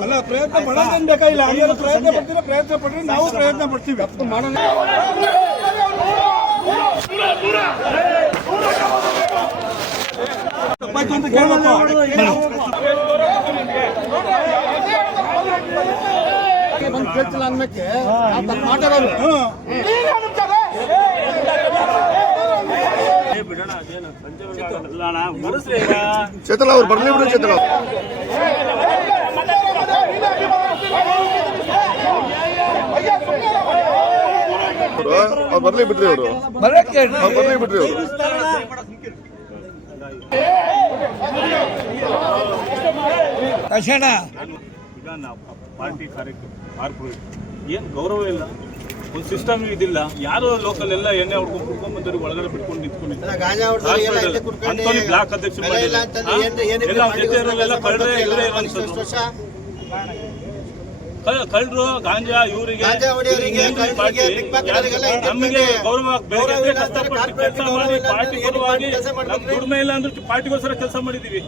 ಅಲ್ಲ ಪ್ರಯತ್ನ ಪಡೋದೇನು ಬೇಕಾಗಿಲ್ಲ. ಹಂಗೆಲ್ಲ ಪ್ರಯತ್ನ ಪಡ್ತೀರಾ, ಪ್ರಯತ್ನ ಪಡ್ರಿ, ನಾವು ಪ್ರಯತ್ನ ಪಡ್ತೀವಿ. ಮಾಡೋಣ. ತಪ್ಪಾಯ್ತು ಅಂತ ಕೇಳ್ತಿಲ್ಲ ಅನ್ಮಕ್ಕೆ ಮಾತಾಡೋದು. ಚೇತಲ ಅವ್ರು ಬರ್ಲಿ ಬಿಡು. ಚೇತಲ ಅವ್ರು ಬರ್ಲಿ ಬಿಡ್ರಿ. ಅವರು ಬರ್ಲಿ ಬಿಡ್ರಿ. ಅವರು ಕಷಣ ಪಾರ್ಟಿ ಕಾರ್ಪೊರೇಟ್ ಏನು ಗೌರವ ಇಲ್ಲ, ಒಂದು ಸಿಸ್ಟಮ್ ಇದಿಲ್ಲ. ಯಾರು ಲೋಕಲ್ ಎಲ್ಲ ಎಣ್ಣೆ ಹುಡ್ಕೊಂಡ್ ಬಂದವ್ರು ಒಳಗಡೆ ಬಿಟ್ಕೊಂಡು ನಿಂತ್ಕೊಂಡಿದ್ದಾರೆ. ಬ್ಲಾಕ್ ಅಧ್ಯಕ್ಷ ಕಳ್ಳರು ಗಾಂಜಾ ಇವರಿಗೆ ನಮಗೆ ಗೌರವ ಕೆಲಸ ಮಾಡಿ ಪಾರ್ಟಿ ಪರವಾಗಿ ದುಡಿಮೆ ಇಲ್ಲ ಅಂದ್ರೆ ಪಾರ್ಟಿಗೋಸ್ಕರ ಕೆಲಸ ಮಾಡಿದೀವಿ.